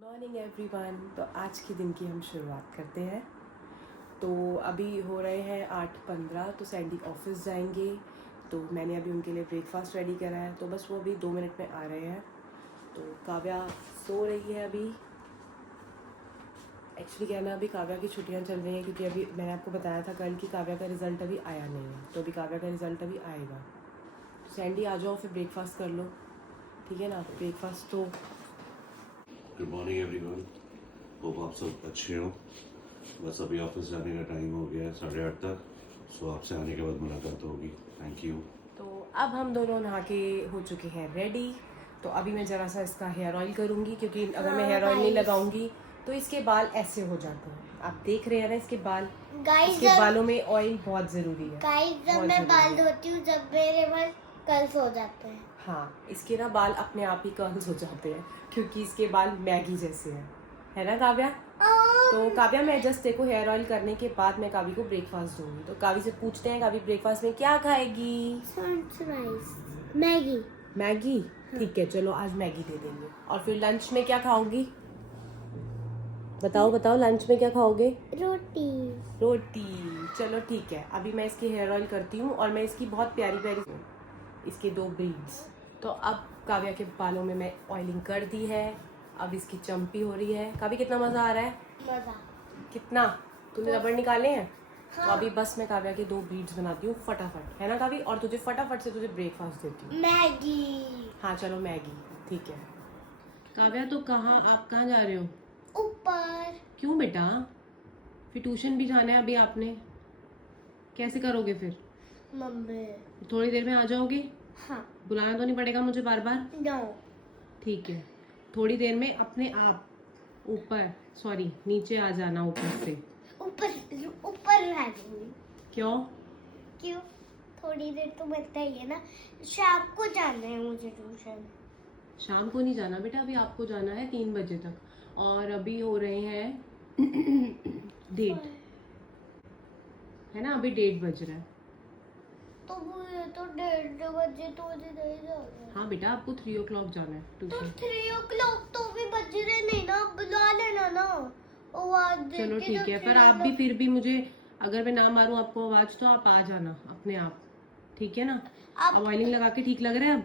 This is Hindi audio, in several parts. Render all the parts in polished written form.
Morning everyone. तो आज के दिन की हम शुरुआत करते हैं। तो अभी हो रहे हैं 8:15। तो सैंडी ऑफिस जाएंगे, तो मैंने अभी उनके लिए ब्रेकफास्ट रेडी करा है। तो बस वो अभी 2 मिनट में आ रहे हैं। तो काव्या सो रही है अभी। एक्चुअली क्या है ना, अभी काव्या की छुट्टियां चल रही हैं, क्योंकि अभी मैंने आपको बताया था कल कि काव्या का रिज़ल्ट अभी आया नहीं है। तो अभी काव्या का रिज़ल्ट अभी आएगा। तो सैंडी आ जाओ, फिर ब्रेकफास्ट कर लो, ठीक है ना। ब्रेकफास्ट तो गुड मॉर्निंग एवरीवन। होप आप सब अच्छे हो। बस अभी ऑफिस जाने का टाइम हो गया है 8:30 तक। सो आपसे आने के बाद मुलाकात होगी। Thank you. तो अब हम दोनों नहा के हो चुके हैं रेडी। तो अभी मैं ज़रा सा इसका हेयर ऑयल करूँगी, क्योंकि अगर मैं हेयर ऑयल नहीं लगाऊंगी तो इसके बाल ऐसे हो जाते हैं। आप देख रहे हैं ना इसके बाल। इसके बालों में ऑयल बहुत ज़रूरी है। जब मैं बाल धोती हूँ, जब मेरे बाल कर्ल्स हो जाते हैं। हाँ, इसके ना बाल अपने आप ही कर्ल्स हो जाते हैं, क्योंकि इसके बाल मैगी जैसे हैं, है ना काव्या। तो काव्या, मैं जस्ट देखो हेयर ऑयल करने के बाद मैं काव्या को ब्रेकफास्ट दूंगी। तो काव्या से पूछते हैं, काव्या ब्रेकफास्ट में क्या खाएगी? French fries, Maggi. मैगी, ठीक है, चलो आज मैगी दे देंगे। और फिर लंच में क्या खाओगी? बताओ बताओ, लंच में क्या खाओगे? रोटी। रोटी, चलो ठीक है। अभी मैं इसकी हेयर ऑयल करती हूँ, और मैं इसकी बहुत प्यारी प्यारी इसके 2 ब्रीड्स। तो अब काव्या के बालों में मैं ऑयलिंग कर दी है। अब इसकी चंपी हो रही है। काव्या, कितना मज़ा आ रहा है? मजा। कितना? तूने रबड़ निकाले हैं? हाँ। तो अभी बस मैं काव्या के 2 ब्रीड्स बनाती हूँ फटाफट, है ना काव्या। और तुझे फटाफट से तुझे ब्रेकफास्ट देती हूँ। मैगी। हाँ चलो, मैगी, ठीक है। काव्या, तो आप कहाँ जा रहे हो? ऊपर। क्यों बेटा? फिर ट्यूशन भी जाना है अभी आपने, कैसे करोगे फिर? मम्मी। थोड़ी देर में आ जाओगे? हाँ। बुलाना तो नहीं पड़ेगा मुझे बार बार? नो। ठीक है, थोड़ी देर में अपने आप नीचे आ जाना ऊपर से। ऊपर ऊपर रह जाऊंगी। क्यों? क्यों? थोड़ी देर तो मिलता ही है ना। शाम को जाना है मुझे ट्यूशन। शाम को नहीं जाना बेटा, अभी आपको जाना है 3 बजे तक। और अभी हो रहे हैं 1:30, है ना। अभी 1:30 बज रहा है। तो वो ये तो 1:30 बजे तो मुझे नहीं जाना। हाँ बेटा, आपको 3 o'clock जाना है तो ट्यूशन। 3 o'clock तो भी बज रहे नहीं ना, बुला लेना ना। आवाज चलो ठीक है, पर आप भी फिर भी मुझे, अगर मैं ना मारूं आपको आवाज, तो आप आ जाना अपने आप, ठीक है ना। अब ऑयलिंग लगा के ठीक लग रहा है अब?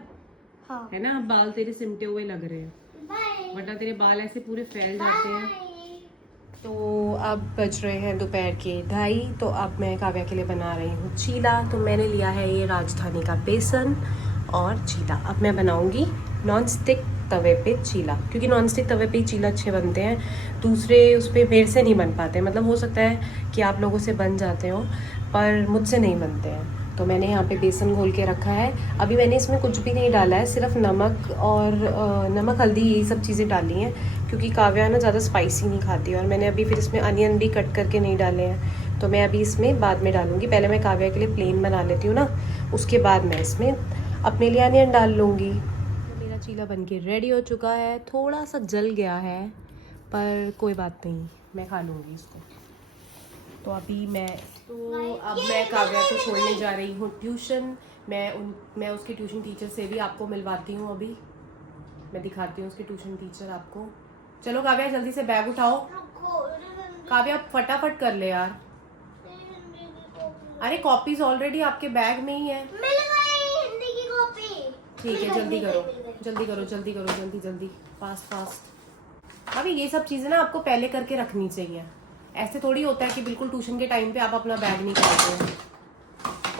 हाँ। है ना। अब बाल तेरे सिमटे हुए लग रहे हैं, बाय। वरना तेरे बाल ऐसे पूरे फैल जाते हैं। तो अब बज रहे हैं दोपहर के 2:30। तो अब मैं काव्या के लिए बना रही हूँ चीला। तो मैंने लिया है ये राजधानी का बेसन और चीला। अब मैं बनाऊँगी नॉन स्टिक तवे पे चीला, क्योंकि नॉन स्टिक तवे पे ही चीला अच्छे बनते हैं। दूसरे उस पर मेरे से नहीं बन पाते। मतलब हो सकता है कि आप लोगों से बन जाते हो, पर मुझसे नहीं बनते हैं। तो मैंने यहाँ पे बेसन घोल के रखा है। अभी मैंने इसमें कुछ भी नहीं डाला है, सिर्फ नमक और नमक हल्दी यही सब चीज़ें डाली हैं, क्योंकि काव्या ना ज़्यादा स्पाइसी नहीं खाती। और मैंने अभी फिर इसमें अनियन भी कट करके नहीं डाले हैं, तो मैं अभी इसमें बाद में डालूँगी। पहले मैं काव्या के लिए प्लेन बना लेती हूँ ना, उसके बाद मैं इसमें अपने लिए अनियन डाल लूँगी। मेरा चीला बन के रेडी हो चुका है। थोड़ा सा जल गया है, पर कोई बात नहीं, मैं खा लूँगी इसको। तो अभी अब मैं काव्या को छोड़ने जा रही हूँ ट्यूशन। मैं उसके ट्यूशन टीचर से भी आपको मिलवाती हूँ। अभी मैं दिखाती हूँ उसके ट्यूशन टीचर आपको। चलो काव्या, जल्दी से बैग उठाओ। काव्या फटाफट कर ले यार। अरे कॉपीज ऑलरेडी आपके बैग में ही है। मिल गई हिंदी की कॉपी। ठीक है, जल्दी करो जल्दी करो जल्दी करो, जल्दी जल्दी, फास्ट फास्ट। अभी ये सब चीज़ें ना आपको पहले करके रखनी चाहिए। ऐसे थोड़ी होता है कि बिल्कुल ट्यूशन के टाइम पे आप अपना बैग नहीं करते हो।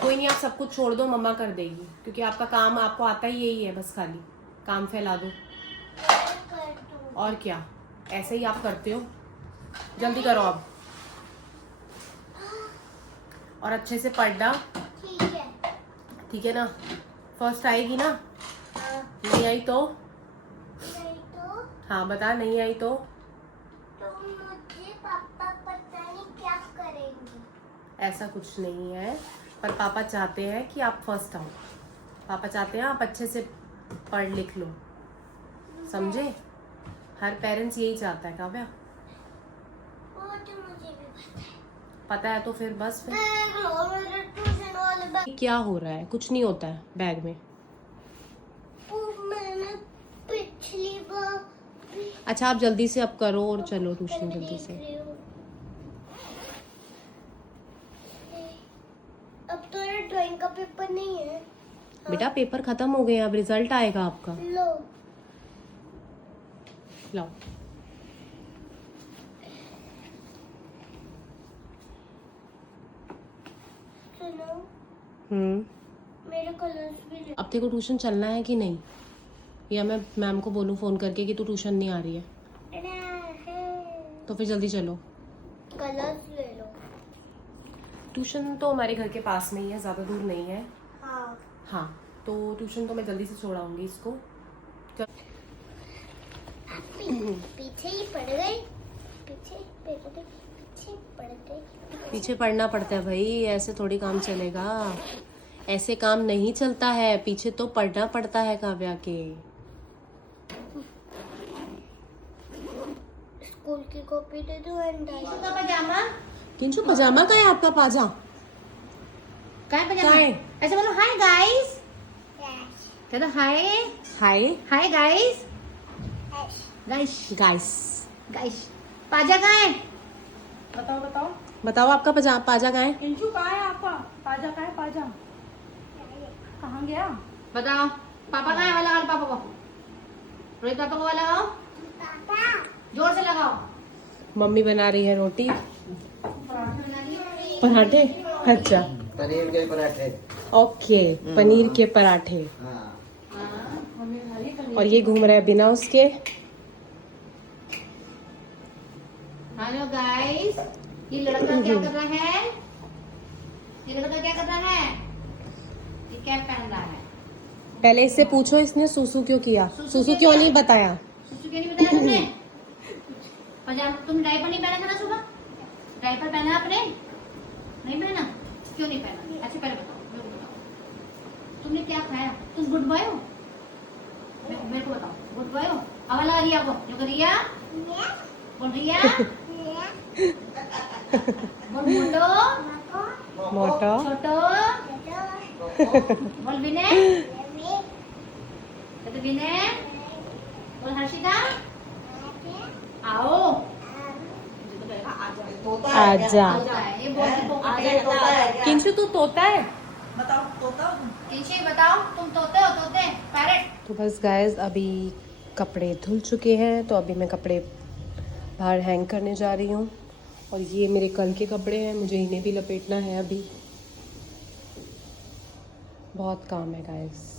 कोई नहीं, आप सब कुछ छोड़ दो, मम्मा कर देगी, क्योंकि आपका काम आपको आता ही यही है, बस खाली काम फैला दो। और क्या, ऐसे ही आप करते हो। जल्दी करो अब, और अच्छे से पढ़ना, ठीक है ना। फर्स्ट आएगी ना? नहीं आई तो? हाँ बता, नहीं आई तो? मुझे पापा पता नहीं क्या करेंगे। ऐसा कुछ नहीं है, पर पापा चाहते हैं कि आप फर्स्ट आओ। पापा चाहते हैं आप अच्छे से पढ़ लिख लो, समझे। हर पेरेंट्स यही चाहता है काव्या। वो तो मुझे भी पता है तो फिर बस फिर। ट्यूशन वाले बैग। क्या हो रहा है? कुछ नहीं होता है बैग में। मैंने पिछली बार अच्छा आप जल्दी से अब करो और चलो ट्यूशन जल्दी देख से। रही हूँ। अब तो ये ड्राइंग का पेपर नहीं है। बेटा पेपर खत्म हो गए, अब रिजल्ट आएगा आपका। लो लाओ। सुनो, मेरे कलर्स भी ले। अब तेरे को ट्यूशन चलना है कि नहीं, या मैं मैम को बोलूँ फ़ोन करके कि तू ट्यूशन नहीं आ रही है? तो फिर जल्दी चलो। कलर्स ले लो। ट्यूशन तो हमारे घर के पास में ही है, ज़्यादा दूर नहीं है। हाँ हाँ तो ट्यूशन तो मैं जल्दी से छोड़ाऊंगी इसको। पीछे ही पड़ गई। पीछे पीछे पड़ गई। पीछे पढ़ना पड़ता है भाई, ऐसे थोड़ी काम चलेगा, ऐसे काम नहीं चलता है, पीछे तो पढ़ना पड़ता है काव्या के। स्कूल की कॉपी दे दो एंड पजामा। किंचू पजामा का है आपका? पाजा क्या है का है? ऐसे बोलो हाय गाइस। कह दो hi hi hi guys. Guys guys. Guys पाजा कहाँ है? बताओ बताओ बताओ आपका पाजा का है? इंचू कहाँ है आपका? पाजा कहाँ है? पाजा कहाँ गया? बताओ पापा कहाँ है? वाला लगाओ पापा को। रोहित पापा को वाला लगाओ। जोर से लगाओ। मम्मी बना रही है रोटी पराठे पराठे। अच्छा पनीर के पराठे। ओके, पनीर के पराठे। हाँ मम्मी खा रही है। और ये घूम रहा है बिना उसके। हेलो गाइस, ये लड़का क्या कर रहा है? ये लड़का क्या कर रहा है? ये कैप पहन रहा है। पहले इससे पूछो इसने सूसू क्यों किया, सूसू क्यों नहीं बताया? सुसु क्यों नहीं बताया तुमने? पजामा तुम डायपर नहीं पहना था ना सुबह? डायपर पहना आपने? नहीं पहना? क्यों नहीं पहना? अच्छा पहले बताओ, मेरे को बताओ। तुमने क्या खाया? तुम गुड बॉय हो? मेरे को बताओ, गुड बॉय हो? हवा लगा रिया को, जो कर रिया? बोल रिया? बोल मोटो? मोटो। छोटो? बोल विनय? तो विनय? बोल हर्षिता? आओ। आजा। ये बोल किंचू तू तोता है? बताओ तोता किंची बताओ, तुम तोते हो? तोते पैरेट? तो बस गाइस अभी कपड़े धुल चुके हैं, तो अभी मैं कपड़े बाहर हैंग करने जा रही हूँ। और ये मेरे कल के कपड़े हैं, मुझे इन्हें भी लपेटना है अभी। बहुत काम है गाइस।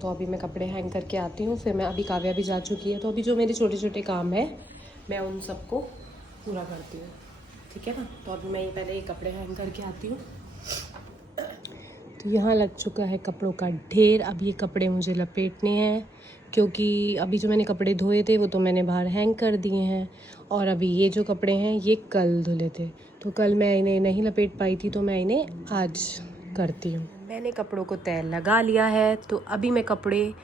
तो अभी मैं कपड़े हैंग करके आती हूँ, फिर मैं अभी काव्या भी जा चुकी है, तो अभी जो मेरे छोटे छोटे काम है मैं उन सबको पूरा करती हूँ, ठीक है ना। तो अभी मैं पहले ये कपड़े हैंग करके आती हूँ। तो यहाँ लग चुका है कपड़ों का ढेर। अब ये कपड़े मुझे लपेटने हैं, क्योंकि अभी जो मैंने कपड़े धोए थे वो तो मैंने बाहर हैंग कर दिए हैं, और अभी ये जो कपड़े हैं ये कल धुले थे, तो कल मैं इन्हें नहीं लपेट पाई थी, तो मैं इन्हें आज करती हूँ। मैंने कपड़ों को तय लगा लिया है, तो अभी मैं कपड़े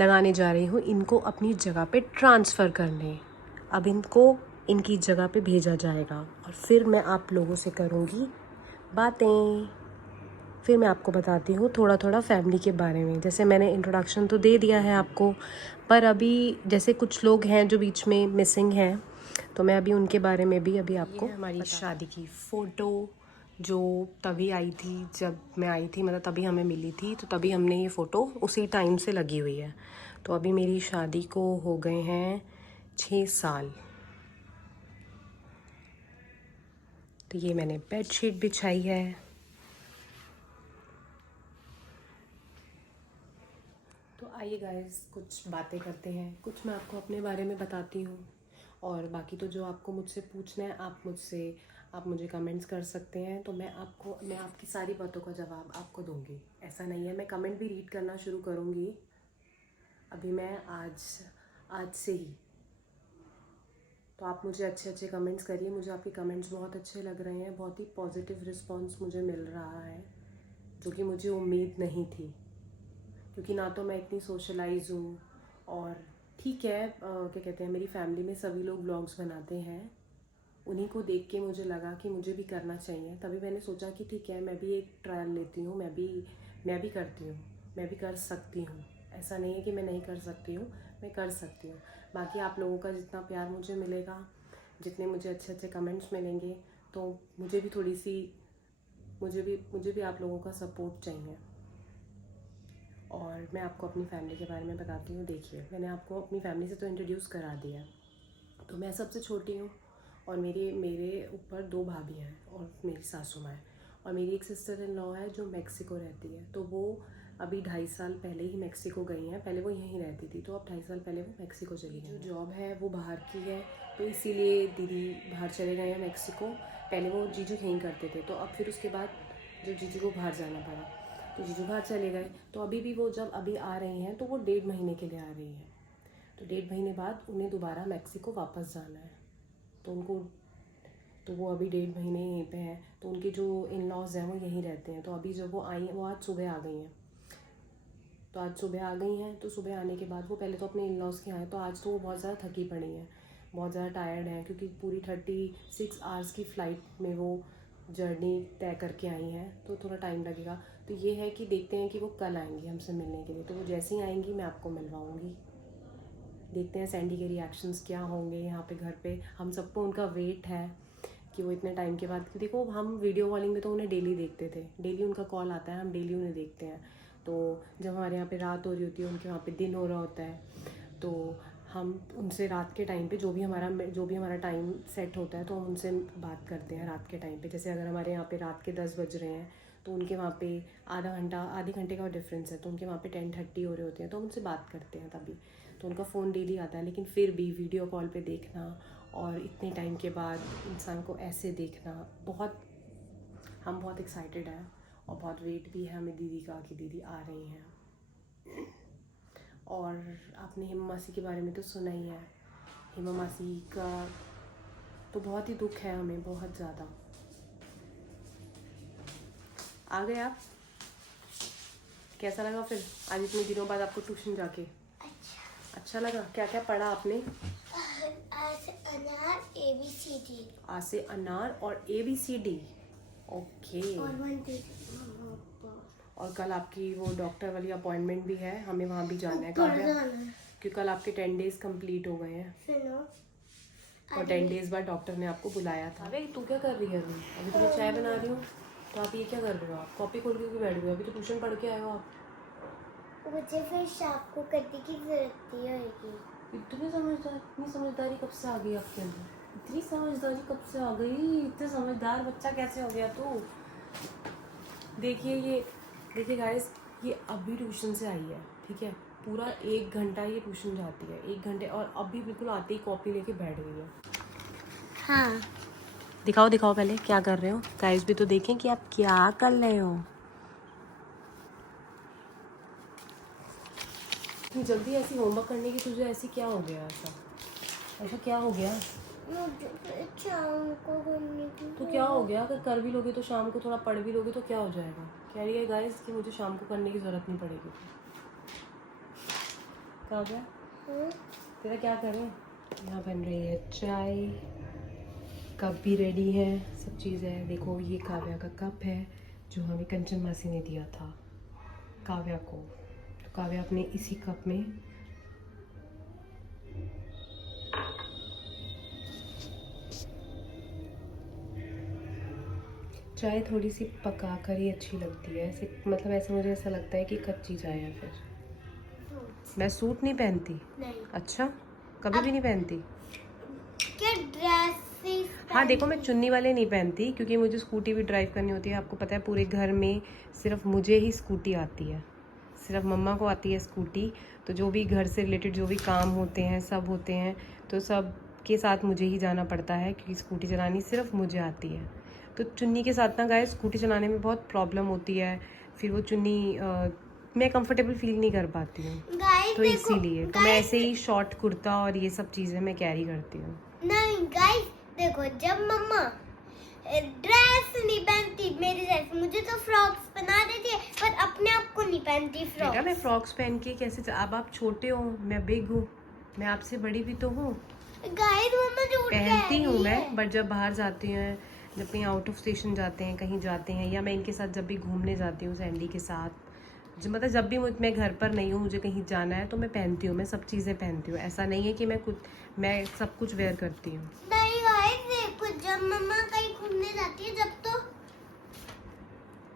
लगाने जा रही हूँ इनको अपनी जगह पे ट्रांसफ़र करने। अब इनको इनकी जगह पे भेजा जाएगा, और फिर मैं आप लोगों से करूँगी बातें। फिर मैं आपको बताती हूँ थोड़ा थोड़ा फैमिली के बारे में। जैसे मैंने इंट्रोडक्शन तो दे दिया है आपको, पर अभी जैसे कुछ लोग हैं जो बीच में मिसिंग हैं, तो मैं अभी उनके बारे में भी अभी आपको। हमारी शादी की फ़ोटो जो तभी आई थी, जब मैं आई थी, मतलब तभी हमें मिली थी, तो तभी हमने ये फ़ोटो उसी टाइम से लगी हुई है। तो अभी मेरी शादी को हो गए हैं 6 साल। तो ये मैंने बेडशीट बिछाई है। तो आइए गाइस कुछ बातें करते हैं, कुछ मैं आपको अपने बारे में बताती हूँ, और बाकी तो जो आपको मुझसे पूछना है आप मुझे कमेंट्स कर सकते हैं, तो मैं आपकी सारी बातों का जवाब आपको दूंगी। ऐसा नहीं है, मैं कमेंट भी रीड करना शुरू करूँगी अभी मैं आज से ही। तो आप मुझे अच्छे अच्छे कमेंट्स करिए, मुझे आपके कमेंट्स बहुत अच्छे लग रहे हैं, बहुत ही पॉजिटिव रिस्पॉन्स मुझे मिल रहा है, जो कि मुझे उम्मीद नहीं थी, क्योंकि ना तो मैं इतनी सोशलाइज हूँ, और ठीक है क्या कहते हैं, मेरी फैमिली में सभी लोग व्लॉग्स बनाते हैं, उन्हीं को देख के मुझे लगा कि मुझे भी करना चाहिए। तभी मैंने सोचा कि ठीक है मैं भी एक ट्रायल लेती हूँ, मैं भी करती हूँ, मैं भी कर सकती हूँ। ऐसा नहीं है कि मैं नहीं कर सकती हूँ, मैं कर सकती हूँ। बाकी आप लोगों का जितना प्यार मुझे मिलेगा, जितने मुझे अच्छे अच्छे कमेंट्स मिलेंगे, तो मुझे भी थोड़ी सी मुझे भी आप लोगों का सपोर्ट चाहिए। और मैं आपको अपनी फैमिली के बारे में बताती हूँ। देखिए, मैंने आपको अपनी फैमिली से तो इंट्रोड्यूस करा दिया है। तो मैं सबसे छोटी हूँ और मेरे ऊपर 2 भाभी हैं और मेरी सासू माँ है, और मेरी एक सिस्टर इन लॉ है जो मैक्सिको रहती है। तो वो अभी 2.5 साल पहले ही मैक्सिको गई हैं। पहले वो यहीं रहती थी, तो अब 2.5 साल पहले वो मैक्सिको चली गई। जो जॉब है वो बाहर की है, तो इसीलिए दीदी बाहर चले गए हैं मैक्सिको। पहले वो जीजू यहीं करते थे, तो अब फिर उसके बाद जब जीजू को बाहर जाना पड़ा तो जीजू बाहर चले गए। तो अभी भी वो जब अभी आ रही हैं तो वो 1.5 महीने के लिए आ रही हैं। तो 1.5 महीने बाद उन्हें दोबारा मैक्सिको वापस जाना है। तो वो अभी 1.5 महीने यहीं पे हैं। तो उनके जो इन लॉज हैं वो यहीं रहते हैं। तो अभी जब वो आई, वो आज सुबह आ गई हैं। तो सुबह आने के बाद वो पहले तो अपने इन लॉज के आए। तो आज तो वो बहुत ज़्यादा थकी पड़ी हैं, बहुत ज़्यादा टायर्ड हैं, क्योंकि पूरी 36 आवर्स की फ़्लाइट में वो जर्नी तय करके आई हैं। तो थोड़ा टाइम लगेगा। तो ये है कि देखते हैं कि वो कल आएंगी हमसे मिलने के लिए। तो वो जैसे ही आएंगी मैं आपको मिलवाऊँगी। देखते हैं सैंडी के रिएक्शंस क्या होंगे यहाँ पे घर पे। हम सबको उनका वेट है कि वो इतने टाइम के बाद, देखो हम वीडियो कॉलिंग में तो उन्हें डेली देखते थे, डेली उनका कॉल आता है, हम डेली उन्हें देखते हैं। तो जब हमारे यहाँ पे रात हो रही होती है, उनके वहाँ पे दिन हो रहा होता है, तो हम उनसे रात के टाइम पे जो भी हमारा टाइम सेट होता है तो हम उनसे बात करते हैं रात के टाइम पे। जैसे अगर हमारे यहाँ पे रात के 10 बज रहे हैं तो उनके वहाँ पे आधे घंटे का डिफरेंस है, तो उनके वहाँ पे 10:30 हो रहे होते हैं, तो हम उनसे बात करते हैं तभी। तो उनका फ़ोन डेली आता है, लेकिन फिर भी वीडियो कॉल पे देखना और इतने टाइम के बाद इंसान को ऐसे देखना, हम बहुत एक्साइटेड हैं और बहुत वेट भी है हमें दीदी का कि दीदी आ रही हैं। और आपने हेमा मासी के बारे में तो सुना ही है। हेमा मासी का तो बहुत ही दुख है हमें, बहुत ज़्यादा। आ गए आप? कैसा लगा फिर आज इतने दिनों बाद आपको ट्यूशन जाके? अच्छा लगा। क्या क्या पढ़ा आपने? आ से अनार ABCD आ से अनार और ABCD। ओके। और 1 2 और कल आपकी वो डॉक्टर वाली अपॉइंटमेंट भी है, हमें वहाँ भी जाना है ऊपर जाना है। क्योंकि कल आपके 10 डेज कंप्लीट हो गए हैं सुनो और 10 डेज बाद डॉक्टर ने आपको बुलाया था। अरे तू क्या कर रही है अभी तो मैं चाय बना रही हूँ। तो आप ये क्या कर रहे हो? आप कॉपी खोल के क्यों बैठ गए? अभी तो ट्यूशन पढ़ के आए हो आप। मुझे फिर शाम को करने की जरूरत नहीं होगी। इतनी समझदारी कब से आ गई आपके अंदर? इतनी समझदारी कब से आ गई? इतने समझदार बच्चा कैसे हो गया तू? देखिए गाइस, ये अभी ट्यूशन से आई है, ठीक है? पूरा 1 घंटा ये ट्यूशन जाती है, 1 घंटे, और अभी बिल्कुल आते ही कॉपी लेके बैठ गई है। हाँ, दिखाओ पहले क्या कर रहे हो। गाइस भी तो देखें कि आप क्या कर रहे हो। इतनी जल्दी ऐसी होमवर्क करने की तुझे ऐसी क्या हो गया? ऐसा क्या हो गया? मुझे फिर शाम को करने की तो क्या हो गया? अगर कर भी लोगे तो शाम को थोड़ा पढ़ भी लोगे तो क्या हो जाएगा? कह रही है गाइस कि मुझे शाम को करने की ज़रूरत नहीं पड़ेगी। क्या हो गया? तेरा क्या करें? यहाँ बन रही है चाय, कप भी रेडी है, सब चीज़ है। देखो ये काव्या का कप है जो हमें कंचन मासी ने दिया था काव्या को। तो काव्या अपने इसी कप में चाय थोड़ी सी पका कर ही अच्छी लगती है। ऐसे मतलब ऐसे मुझे ऐसा लगता है कि कच्ची चाय है। फिर मैं सूट नहीं पहनती। नहीं। अच्छा, कभी भी नहीं पहनती? क्या ड्रेसेस? हाँ देखो, मैं चुन्नी वाले नहीं पहनती क्योंकि मुझे स्कूटी भी ड्राइव करनी होती है। आपको पता है पूरे घर में सिर्फ मुझे ही स्कूटी आती है, सिर्फ मम्मा को आती है स्कूटी। तो जो भी घर से रिलेटेड जो भी काम होते हैं सब होते हैं, तो सब के साथ मुझे ही जाना पड़ता है क्योंकि स्कूटी चलानी सिर्फ मुझे आती है। तो चुन्नी के साथ ना गाइस स्कूटी चलाने में बहुत प्रॉब्लम होती है। फिर वो चुन्नी मैं कंफर्टेबल फील नहीं कर पाती हूँ, गाइस तो इसीलिए तो मैं ऐसे ही शॉर्ट कुर्ता और ये सब चीज़ें मैं कैरी करती हूँ। नहीं गाइस देखो, जब मम्मा ड्रेस नहीं पहनती मेरे जैसे, मुझे तो फ्रॉक्स पहना देती है पर अपने आप को नहीं पहनती बेटा फ्रॉक। मैं फ्रॉक्स पहन के कैसे? अब आप छोटे हो, मैं बिग हूँ, मैं आपसे बड़ी भी तो हूँ। गाइस मम्मा झूठ कह पहनती हूँ रही मैं, है। बट जब बाहर जाती हैं, जब कहीं आउट ऑफ स्टेशन जाते हैं, कहीं जाते हैं, या मैं इनके साथ जब भी घूमने जाती हूँ सैंडी के साथ, मतलब जब भी मैं घर पर नहीं हूँ, मुझे कहीं जाना है तो मैं पहनती हूँ, मैं सब चीज़ें पहनती हूँ। ऐसा नहीं है कि मैं सब कुछ वेयर करती हूँ। नहीं गाइस देखो, जब मम्मा कहीं घूमने जाती है जब तो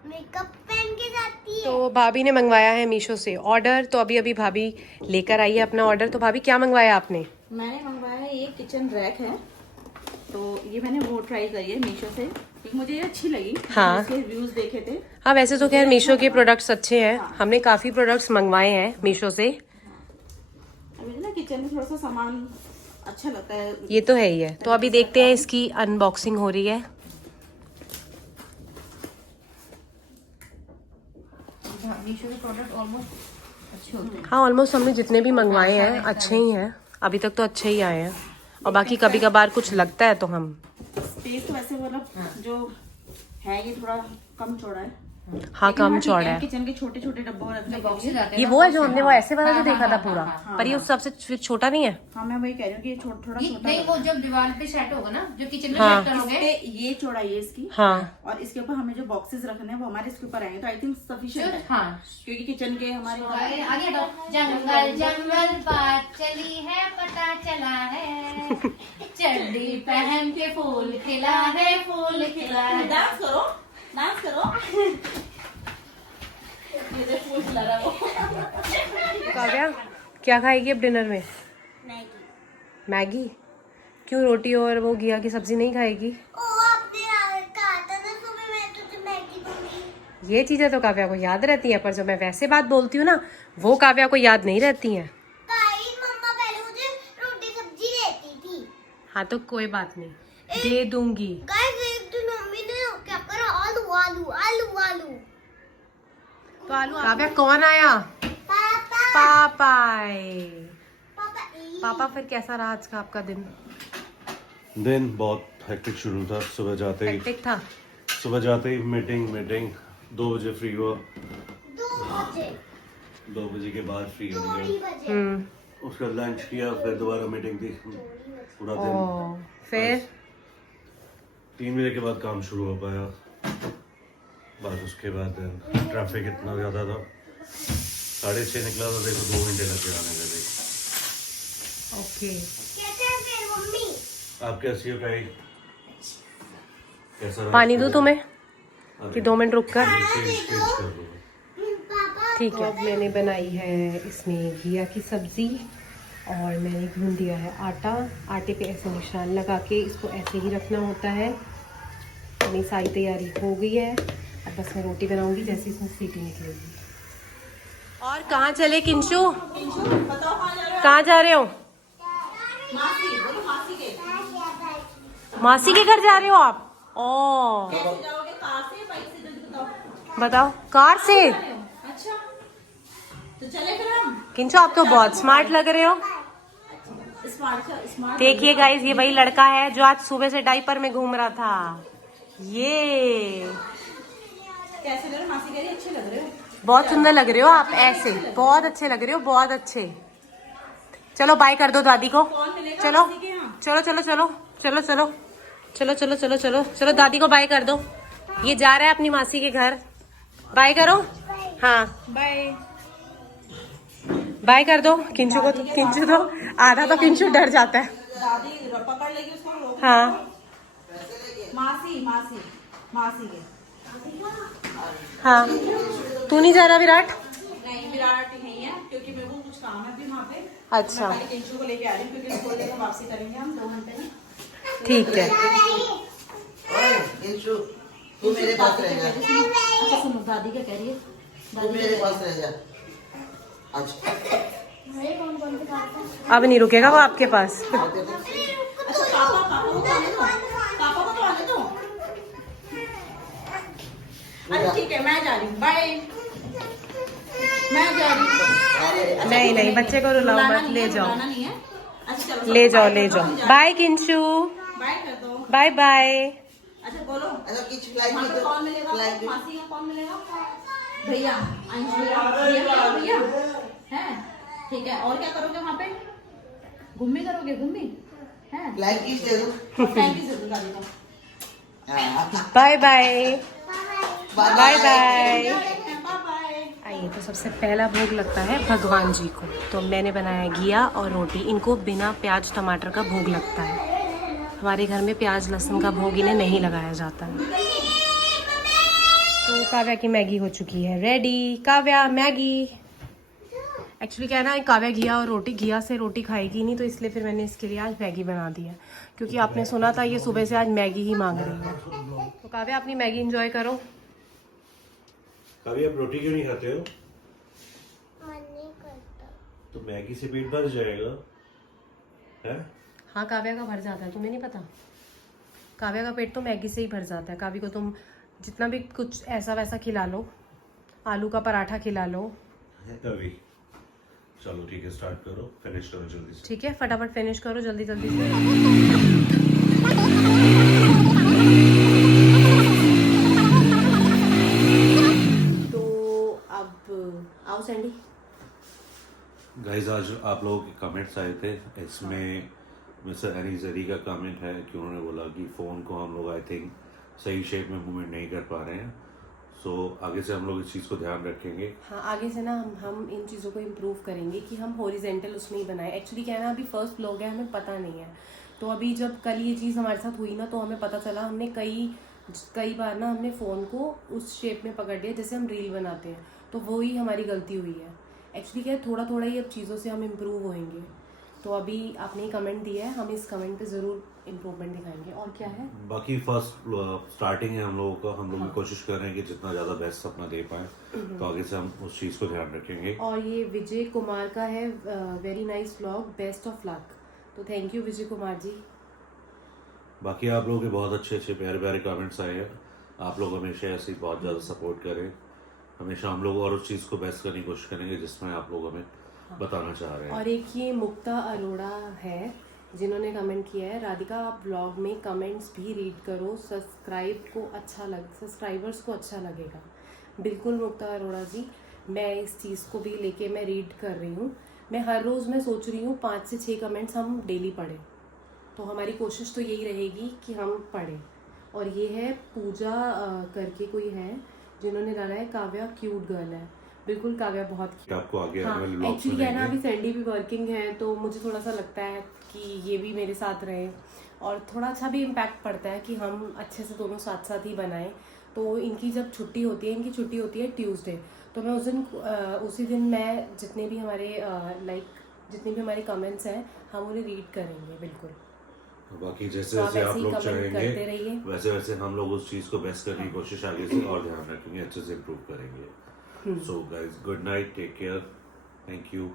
मेकअप पहन के जाती है। तो भाभी ने मंगवाया है मीशो से ऑर्डर, तो अभी भाभी लेकर आई है अपना ऑर्डर। तो भाभी क्या मंगवाया आपने? मैंने मंगवाया है, ये किचन रैक है। तो ये मैंने वो ट्राई करी है मीशो से, क्योंकि मुझे ये अच्छी लगी। हाँ। इसके रिव्यूज देखे थे। हाँ, वैसे तो खैर मीशो के प्रोडक्ट्स अच्छे हैं। हमने काफ़ी प्रोडक्ट्स मंगवाए हैं मीशो से। अभी ना किचन में थोड़ा सा सामान अच्छा लगता है। ये तो है ही है। तो अभी देखते हैं, इसकी अनबॉक्सिंग हो रही है। मीशो के प्रोडक्ट ऑलमोस्ट अच्छे होते हैं। हाँ, ऑलमोस्ट हमने जितने भी मंगवाए हैं अच्छे ही हैं। अभी तक तो अच्छे ही आए हैं, और बाकी कभी कभार कुछ लगता है तो हम स्पेस तो वैसे मतलब जो है ये थोड़ा कम चौड़ा है। हाँ, कम चौड़ा है। किचन के छोटे छोटे डब्बों रखने के लिए। ये वो है जो हमने वो ऐसे वाला जो देखा था पूरा, पर ये उस सबसे फिर छोटा नहीं है। हाँ, मैं वही कह रही हूँ कि ये थोड़ा छोटा नहीं, वो जब दीवार पे सेट होगा ना, जो किचन में हाँ। सेट करोगे, पे ये चौड़ाई है इसकी। हाँ, और इसके ऊपर हमें जो बॉक्सेस रखने हैं वो हमारे इसके ऊपर आएंगे, तो आई थिंक सफिशिएंट है। हाँ, क्योंकि किचन के हमारे आगे हटो। जंगल जंगल बात चली है, पता चला है, चड्डी पहन के फूल खिला है, फूल खिला है। डांस करो, डांस करो। ये देख फूल खिला रहा है वो। काव्या क्या खाएगी अब डिनर में? मैगी? क्यों, रोटी और वो घिया की सब्जी नहीं खाएगी? ओ आपने कहा था ना सुबह मैं तुझे मैगी दूंगी। ये चीजें तो काव्या को याद रहती है, पर जब मैं वैसे बात बोलती हूँ ना, वो काव्या को याद नहीं रहती हैं। गाइस मम्मा पहले मुझे रोटी सब्जी देती थी। हाँ, तो कोई बात नहीं, दे दूंगी। गाइस एक दिन मम्मी ने क्या करा, आलू आलू आलू आलू। तो आलू काव्या कौन आया? पापा पापा आए। पापा पापा, फिर कैसा रहा आज का आपका दिन? दिन बहुत हेक्टिक शुरू था। सुबह जाते ही हेक्टिक था? मीटिंग 2 बजे फ्री हुआ। 2 बजे 2 बजे के बाद फ्री हो 2 गया। बजे उसका लंच किया, फिर दोबारा मीटिंग थी पूरा दिन। ओ, फिर 3 बजे के बाद काम शुरू हो पाया। बस उसके बाद ट्रैफिक इतना ज़्यादा था, 6:30 निकला तो देखो 2 घंटे लग गए आने में। ओके। कैसे है फिर मम्मी? आप कैसी हो कहीं? कैसा रहा? पानी दूं तुम्हें कि 2 मिनट रुक कर? चेंज कर दो। पापा ठीक है। अब मैंने बनाई है इसमें घिया की सब्जी, और मैंने गूंद दिया है आटा। आटे पे ऐसे निशान लगा के इसको ऐसे ही रखना होता है। मेरी सारी तैयारी हो गई है, अब बस मैं रोटी बनाऊंगी जैसे इसमें सीटी निकलेगी। और कहाँ चले किंशु? कहाँ जा रहे हो? मासी के घर जा रहे हो आप? ओ, बताओ, कार से? अच्छा, तो चले फिर हम। किंशु, आप तो बहुत स्मार्ट लग रहे हो। स्मार्ट देखिए गाइस, ये वही लड़का है जो आज सुबह से डायपर में घूम रहा था। ये कैसे लग रहे हो? मासी कह रही अच्छे लग रहे हो। बहुत सुंदर लग रहे हो आप, ऐसे बहुत अच्छे लग रहे हो, बहुत अच्छे। चलो बाय कर दो दादी को। चलो चलो चलो चलो चलो चलो चलो चलो चलो चलो चलो दादी को बाय कर दो। ये जा रहा है अपनी मासी के घर। बाय करो। हाँ, बाय। बाय कर दो किंचू को। किंचू तो आधा तो किंचू डर जाता है। दादी पकड़ लेगी उसको, रोक। हाँ मासी मासी मासी के। हाँ, तू नहीं जा रहा विराट? नहीं, विराट नहीं है, क्योंकि मेरे को कुछ काम है भी वहाँ पे। अच्छा, मैं किंचू को लेके आ रही हूँ, क्योंकि थोड़ी देर में वापसी करेंगे हम 2 घंटे में। ठीक है। इंशु, तू मेरे पास रह जा। अच्छा सुनो, दादी क्या कह रही है? तू मेरे पास रह जा। अच्छा, अब नहीं रुकेगा वो आपके पास। अच्छा, पापा को तो आने दो, पापा को तो आने दो। अच्छा ठीक है, मैं जा रही हूँ, बाय। मैं जा रही हूँ। नहीं नहीं, बच्चे को रुलाओ बुलाना मत, नहीं ले है, जाओ। बुलाना नहीं है। अच्छा चलो, ले जाओ बाय ले कर दो, जाओ। हम जा रहे बाय किंशु, हैं। बाय कर दो। Bye bye. अच्छा बोलो, अच्छा किच फ्लाइट वहाँ में पे तो कौन मिलेगा? फ्लाइट में मासी का कौन मिलेगा? भैया, अंश भैया है। ठीक है, और क्या करोगे वहाँ पे? घूमी करोगे, घूमी है। फ्लाइट किस दे दूं? थैंक यू जरूर दादी को। हाँ, bye bye bye bye. Bye bye. आई जाएंगे। तो सबसे पहला भोग लगता है भगवान जी को, तो मैंने बनाया घिया और रोटी। इनको बिना प्याज टमाटर का भोग लगता है। हमारे घर में प्याज लहसुन का भोग इन्हें नहीं लगाया जाता है। तो काव्या की मैगी हो चुकी है रेडी। काव्या मैगी। एक्चुअली क्या है ना, काव्या घिया और रोटी, घिया से रोटी खाएगी नहीं, तो इसलिए फिर मैंने इसके लिए आज मैगी बना दी है। क्योंकि आपने सुना था ये सुबह से आज मैगी ही मांग रही है। तो काव्या अपनी मैगी एंजॉय करो। कभी आप रोटी क्यों नहीं खाते हो? मन नहीं करता। तो मैगी से पेट भर जाएगा है? हाँ, काव्या का भर जाता है, तुम्हें नहीं पता? काव्या का पेट तो मैगी से ही भर जाता है। काव्या को तुम जितना भी कुछ ऐसा वैसा खिला लो, आलू का पराठा खिला लो। कभी चलो ठीक है, स्टार्ट करो, फिनिश करो जल्दी से। ठीक है, फटाफट फिनिश करो जल्दी जल्दी से। तो अब आओ सैंडी। गाइस, आज आप लोगों के कमेंट्स आए थे, इसमें मिस्टर हनी जरी का कमेंट है कि उन्होंने बोला कि फ़ोन को हम लोग आई थिंक सही शेप में मूवमेंट नहीं कर पा रहे हैं। सो आगे से हम लोग इस चीज़ को ध्यान रखेंगे। हाँ, आगे से ना हम इन चीज़ों को इम्प्रूव करेंगे कि हम हॉरिजेंटल उसमें ही बनाए। एक्चुअली क्या है ना, अभी फर्स्ट ब्लॉग है, हमें पता नहीं है। तो अभी जब कल ये चीज़ हमारे साथ हुई ना, तो हमें पता चला। हमने कई बार ना हमने फ़ोन को उस शेप में पकड़ लिया जैसे हम रील बनाते हैं, तो वो ही हमारी गलती हुई है। एक्चुअली क्या है, थोड़ा थोड़ा ही अब चीज़ों से हम इम्प्रूव होएंगे। तो अभी आपने कमेंट दिया है, हम इस कमेंट पे ज़रूर इम्प्रूवमेंट दिखाएंगे। और क्या है, बाकी फर्स्ट स्टार्टिंग है हम लोगों का, हम लोग भी कोशिश कर रहे हैं कि जितना ज़्यादा बेस्ट अपना दे पाएँ। तो आगे से हम उस चीज़ को ध्यान रखेंगे। और ये विजय कुमार का है, very nice vlog, best of luck. तो थैंक यू विजय कुमार जी। बाकी आप लोगों के बहुत अच्छे अच्छे प्यारे प्यारे कमेंट्स आए हैं। आप लोग हमेशा ऐसे ही बहुत ज़्यादा सपोर्ट करें। हमेशा हम लोग और उस चीज़ को बेस्ट करने की कोशिश करेंगे जिसमें आप लोग हमें बताना चाह रहे हैं। और एक ये मुक्ता अरोड़ा है जिन्होंने कमेंट किया है, राधिका आप ब्लॉग में कमेंट्स भी रीड करो, सब्सक्राइबर्स को अच्छा लगेगा। बिल्कुल मुक्ता अरोड़ा जी, मैं इस चीज़ को भी लेके मैं रीड कर रही हूँ। मैं हर रोज़ मैं सोच रही हूँ 5 से 6 कमेंट्स हम डेली पढ़ें। तो हमारी कोशिश तो यही रहेगी कि हम पढ़ें। और ये है पूजा करके कोई है जिन्होंने डाला है, काव्या क्यूट गर्ल है। बिल्कुल काव्या बहुत कि आपको आगे हाँ, आने वाले व्लॉग्स एक्चुअली है ना, मिलेंगे। अभी सैंडी भी वर्किंग है, तो मुझे थोड़ा सा लगता है कि ये भी मेरे साथ रहे और थोड़ा अच्छा भी इम्पैक्ट पड़ता है कि हम अच्छे से दोनों साथ साथ ही बनाएं। तो इनकी जब छुट्टी होती है, इनकी छुट्टी होती है ट्यूसडे, तो मैं उसी दिन मैं जितने भी हमारे कमेंट्स हैं हम उन्हें रीड करेंगे। बिल्कुल। बाकी जैसे तो आप जैसे आप ऐसे ही लोग comment करते चाहेंगे रहिए। वैसे वैसे हम लोग उस चीज़ को बेस्ट करने की कोशिश आगे से और ध्यान रखेंगे, अच्छे से इम्प्रूव करेंगे। So guys, good night, take care, thank you.